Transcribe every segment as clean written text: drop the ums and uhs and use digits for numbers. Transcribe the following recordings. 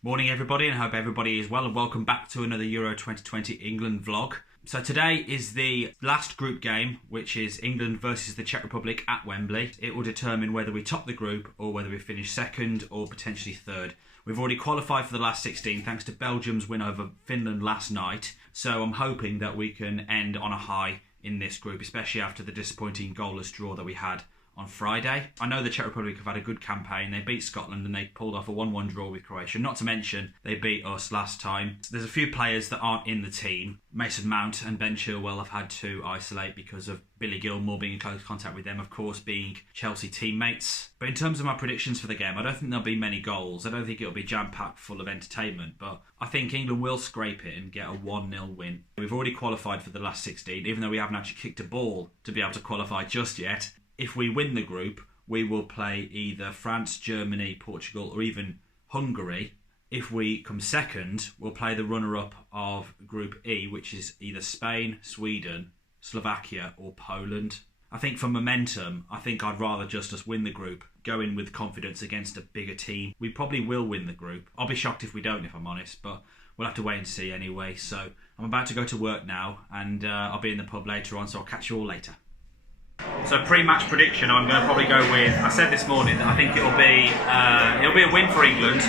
Morning everybody, and I hope everybody is well, and welcome back to another Euro 2020 England vlog. So today is the last group game, which is England versus the Czech Republic at Wembley. It will determine whether we top the group or whether we finish second or potentially third. We've already qualified for the last 16 thanks to Belgium's win over Finland last night, so I'm hoping that we can end on a high in this group, especially after the disappointing goalless draw that we had on Friday. I know the Czech Republic have had a good campaign. They beat Scotland and they pulled off a 1-1 draw with Croatia. Not to mention, they beat us last time. There's a few players that aren't in the team. Mason Mount and Ben Chilwell have had to isolate because of Billy Gilmour being in close contact with them, of course, being Chelsea teammates. But in terms of my predictions for the game, I don't think there'll be many goals. I don't think it'll be jam-packed full of entertainment, but I think England will scrape it and get a 1-0 win. We've already qualified for the last 16, even though we haven't actually kicked a ball to be able to qualify just yet. If we win the group, we will play either France, Germany, Portugal, or even Hungary. If we come second, we'll play the runner-up of Group E, which is either Spain, Sweden, Slovakia, or Poland. I think for momentum, I think I'd rather just us win the group, go in with confidence against a bigger team. We probably will win the group. I'll be shocked if we don't, if I'm honest, but we'll have to wait and see anyway. So I'm about to go to work now, and I'll be in the pub later on, so I'll catch you all later. So pre-match prediction, I'm going to probably go with, I said this morning that I think it'll be a win for England,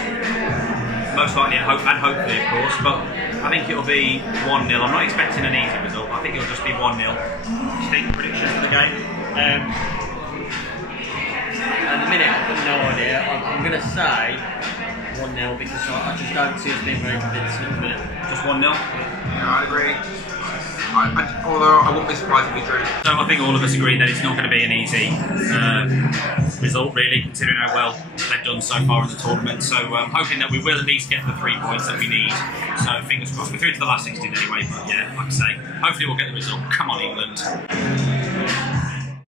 most likely and hopefully of course, but I think it'll be 1-0. I'm not expecting an easy result, I think it'll just be 1-0. What do you think, predictions for the game? At the minute, I've got no idea. I'm going to say 1-0 because I just don't see us being very convincing at the minute. Just 1-0? Yeah, I agree. Although I wouldn't be surprised if we drew. So I think all of us agree that it's not going to be an easy result, really, considering how well they've done so far in the tournament. So I'm hoping that we will at least get the 3 points that we need. So fingers crossed. We're through to the last 16 anyway, but yeah, like I say, hopefully we'll get the result. Come on, England.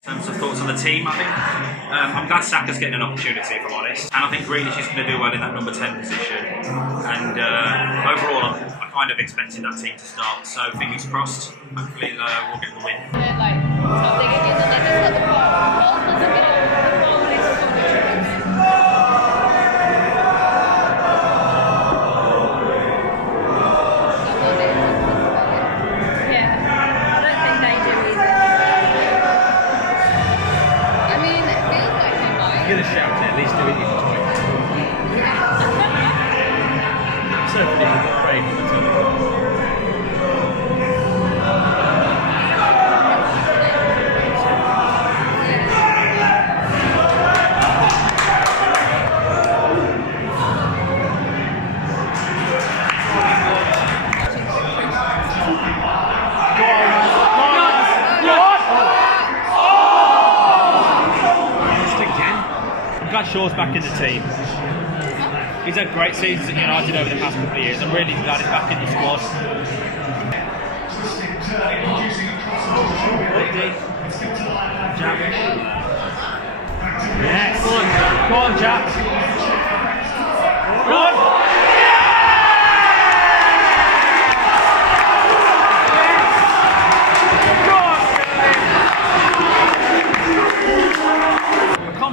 In terms of thoughts on the team, I think I'm glad Saka's getting an opportunity, if I'm honest, and I think Grealish is going to do well in that number 10 position. And overall, I'm kind of expecting that team to start. So fingers crossed. Hopefully, we'll get the win. Get a shout at least do it in time. Certainly if you've got Craig on the telephone. Shaw's back in the team. He's had great seasons at United over the past couple of years. I'm really glad he's back in the squad. Yes. Go on, Jack. Go on.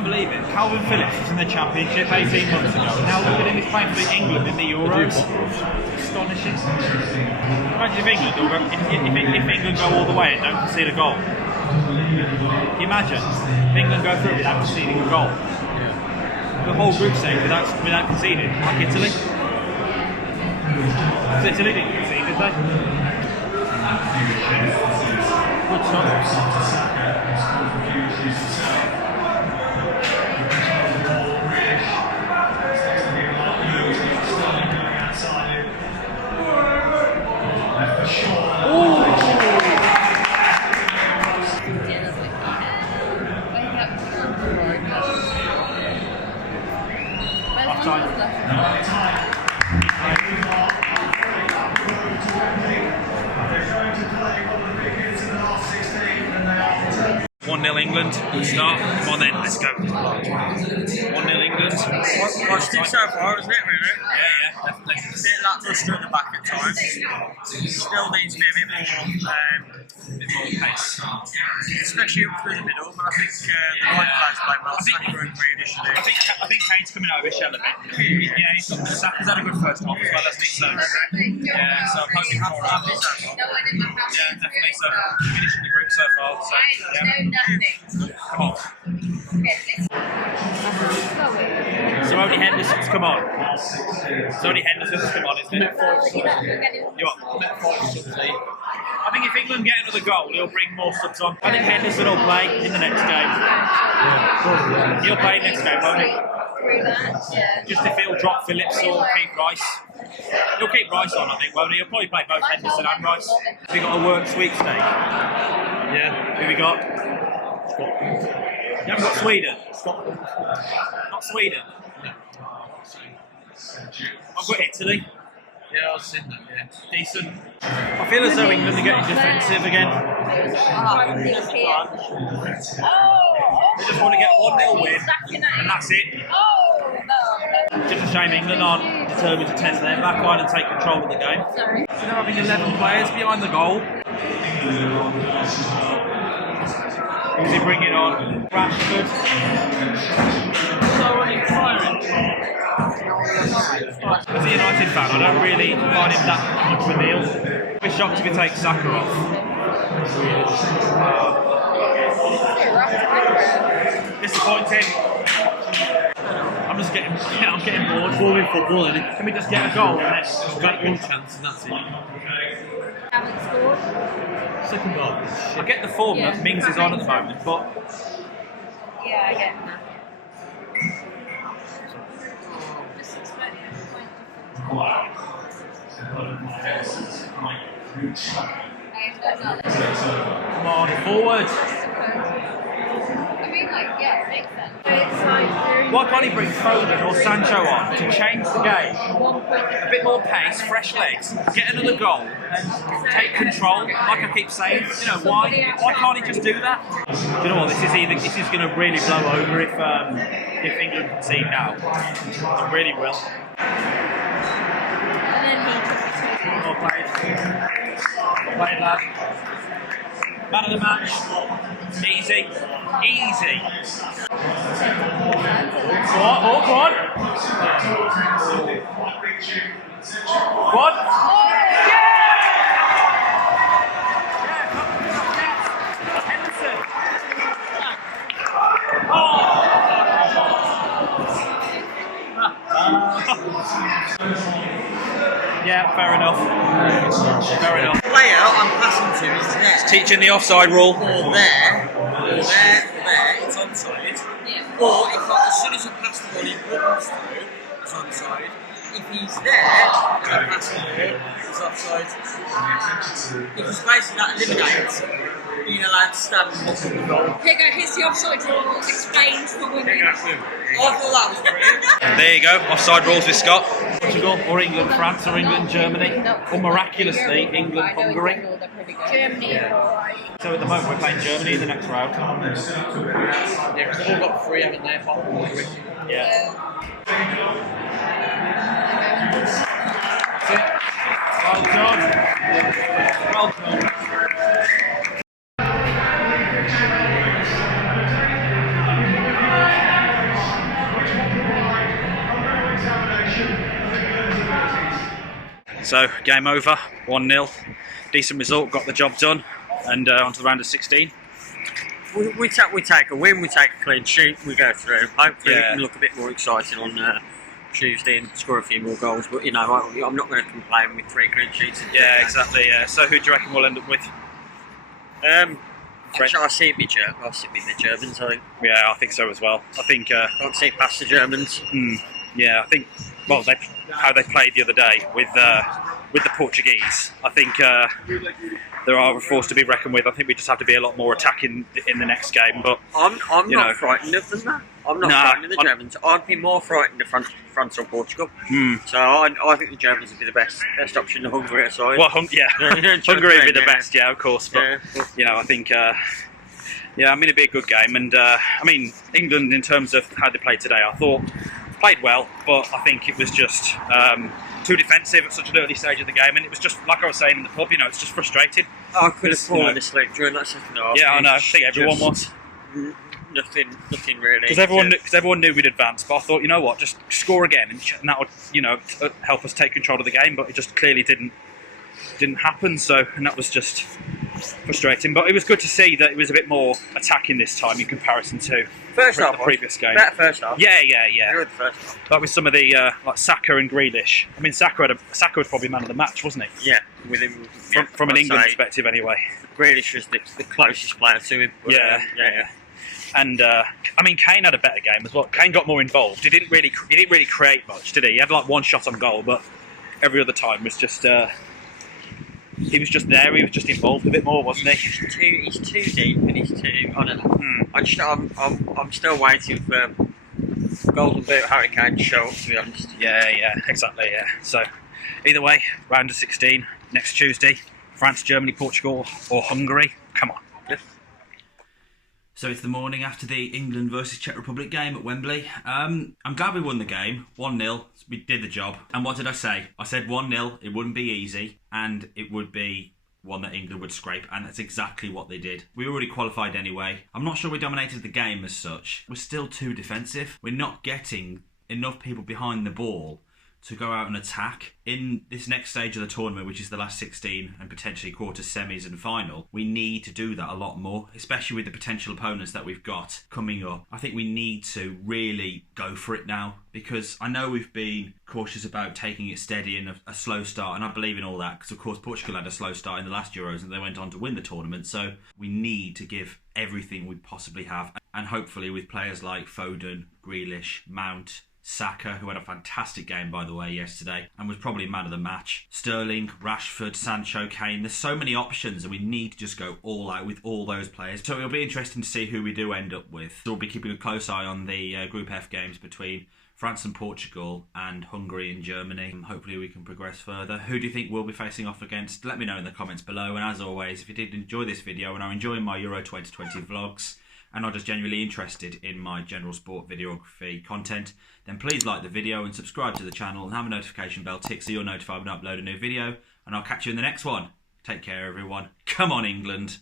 Believe it, Calvin Phillips was in the Championship 18 months ago. Now look at him, he's playing for England in the Euros. Astonishing. Imagine if England go all the way and don't concede a goal. Can you imagine if England go through without conceding a goal? The whole group stage without conceding, like Italy. Because Italy didn't concede, did they? Good stuff. England, good start. Come on then, let's go. 1-0 England. Positive so far, isn't it, really? Yeah, definitely. A bit lacklustre at the back at times. Still needs to be a bit more pace. Especially up through the middle, but I think the right players play well. Sonny Green initially. I think Kane's coming out of his shell a bit. Yeah, he's got Saka's had a good first half as well, hasn't he? So, yeah, so I'm hoping for that. Yeah, definitely. So finishing the group so far. So, yeah. Come on. So only Henderson's come on. So only Henderson's come on, isn't it? You what? I think if England get another goal, he'll bring more subs on. I think Henderson will play in the next game. He'll play next game, won't he? Just if he'll drop Phillips or keep Rice. He'll keep Rice on, I think, won't he? He'll probably play both Henderson and Rice. Have we got a work sweepstake? Yeah. Who we got? Scotland. You haven't got Sweden? Scotland. Not Sweden? No. I've got Italy. Yeah, I've seen that, yeah. Decent. I feel as though England are getting defensive again. They just want to get a 1-0 win, and that's it. Just a shame England aren't determined to test their back line and take control of the game. So they're having 11 players behind the goal. Who's he bringing on? Rashford. So inspiring. As a United fan, I don't really find him that much of a deal. I'd be shocked if he takes Saka off. Disappointing. I'm getting bored. Boring football, isn't it? Can we just get a goal and then got one chance and that's it? Haven't scored. Second goal. I get the form that Mings is on at the moment, but yeah, I get that. come on, forward. I mean, like, yeah, it makes sense. Why can't he bring Foden or Sancho on to change the game? A bit more pace, fresh legs, get another goal, and take control. Like I keep saying, you know, why can't he just do that? Do you know what? This is going to really blow over if England concede now. It really will. And then Well played. Well played, lad. Man of the match. Easy. Easy. Go on, go on. Go on. Henderson. Yeah, fair enough. Fair enough. The player I'm passing to is there. It's teaching the offside rule. Or there, it's onside. Yeah. Or if as soon as I pass the ball, he runs through, it's onside. If he's there, and I pass the ball, it's offside. If it's basically that eliminates, you're not allowed to stand and look at the goal. Here go, here's the offside rule explained for women. I thought that was brilliant. There you go, offside rules with Scott. Portugal or England, France or England, Germany, or miraculously England, Hungary. Germany, alright. So at the moment we're playing Germany in the next round. Yeah, because they've all got 3, haven't they? Apart from Hungary. Yeah. Well done. Well done. So, game over, 1-0. Decent result, got the job done, and on to the round of 16. We take a win, we take a clean sheet, we go through. Hopefully we Yeah. can look a bit more exciting on Tuesday and score a few more goals. But, you know, I'm not going to complain with 3 clean sheets. Yeah, exactly, yeah. So who do you reckon we'll end up with? Actually, I see it with the Germans, I think. Yeah, I think so as well. I think... Can't see it past the Germans. Yeah, I think, well, how they played the other day with the Portuguese. I think there are a force to be reckoned with. I think we just have to be a lot more attacking in the next game. But I'm not frightened of them, though. I'm not frightened of the Germans. I'd be more frightened of France or Portugal. So I think the Germans would be the best option. The Hungary aside. Well, Hungary would be the best, yeah, of course. But you know, I think. Yeah, I mean, it'd be a good game, and I mean, England in terms of how they played today, I thought played well, but I think it was just too defensive at such an early stage of the game, and it was just like I was saying in the pub. It's just frustrating. I could have fallen asleep during that second half. Yeah, I know. I think everyone was. Nothing really. Because everyone knew we'd advance, but I thought, you know what, just score again, and that would, help us take control of the game. But it just clearly didn't happen. So, and that was just frustrating. But it was good to see that it was a bit more attacking this time in comparison to the previous game. Better first half. Yeah. Good first half. Like with some of the like Saka and Grealish. I mean, Saka was probably man of the match, wasn't he? Yeah, with him. From an England perspective, anyway. Grealish was the closest player to him. But, yeah. And I mean, Kane had a better game as well. Kane got more involved. He didn't really create much, did he? He had like one shot on goal, but every other time was just he was just there. He was just involved a bit more, wasn't he? He's too deep, and he's too. I don't know. I'm still waiting for Golden Boot Harry Kane to show up. To be honest. Yeah, exactly. Yeah. So either way, round of 16 next Tuesday. France, Germany, Portugal, or Hungary. Come on. Yes. So it's the morning after the England versus Czech Republic game at Wembley. I'm glad we won the game. 1-0. We did the job. And what did I say? I said 1-0. It wouldn't be easy. And it would be one that England would scrape. And that's exactly what they did. We already qualified anyway. I'm not sure we dominated the game as such. We're still too defensive. We're not getting enough people behind the ball to go out and attack. In this next stage of the tournament, which is the last 16 and potentially quarter, semis and final, we need to do that a lot more, especially with the potential opponents that we've got coming up. I think we need to really go for it now, because I know we've been cautious about taking it steady and a slow start, and I believe in all that, because of course Portugal had a slow start in the last Euros and they went on to win the tournament. So we need to give everything we possibly have, and hopefully with players like Foden, Grealish, Mount, Saka, who had a fantastic game, by the way, yesterday, and was probably man of the match. Sterling, Rashford, Sancho, Kane. There's so many options, and we need to just go all out with all those players. So it'll be interesting to see who we do end up with. So we'll be keeping a close eye on the Group F games between France and Portugal and Hungary and Germany. Hopefully we can progress further. Who do you think we'll be facing off against? Let me know in the comments below. And as always, if you did enjoy this video and are enjoying my Euro 2020 vlogs, and are just genuinely interested in my general sport videography content, then please like the video and subscribe to the channel and have a notification bell tick so you're notified when I upload a new video, and I'll catch you in the next one. Take care everyone. Come on England.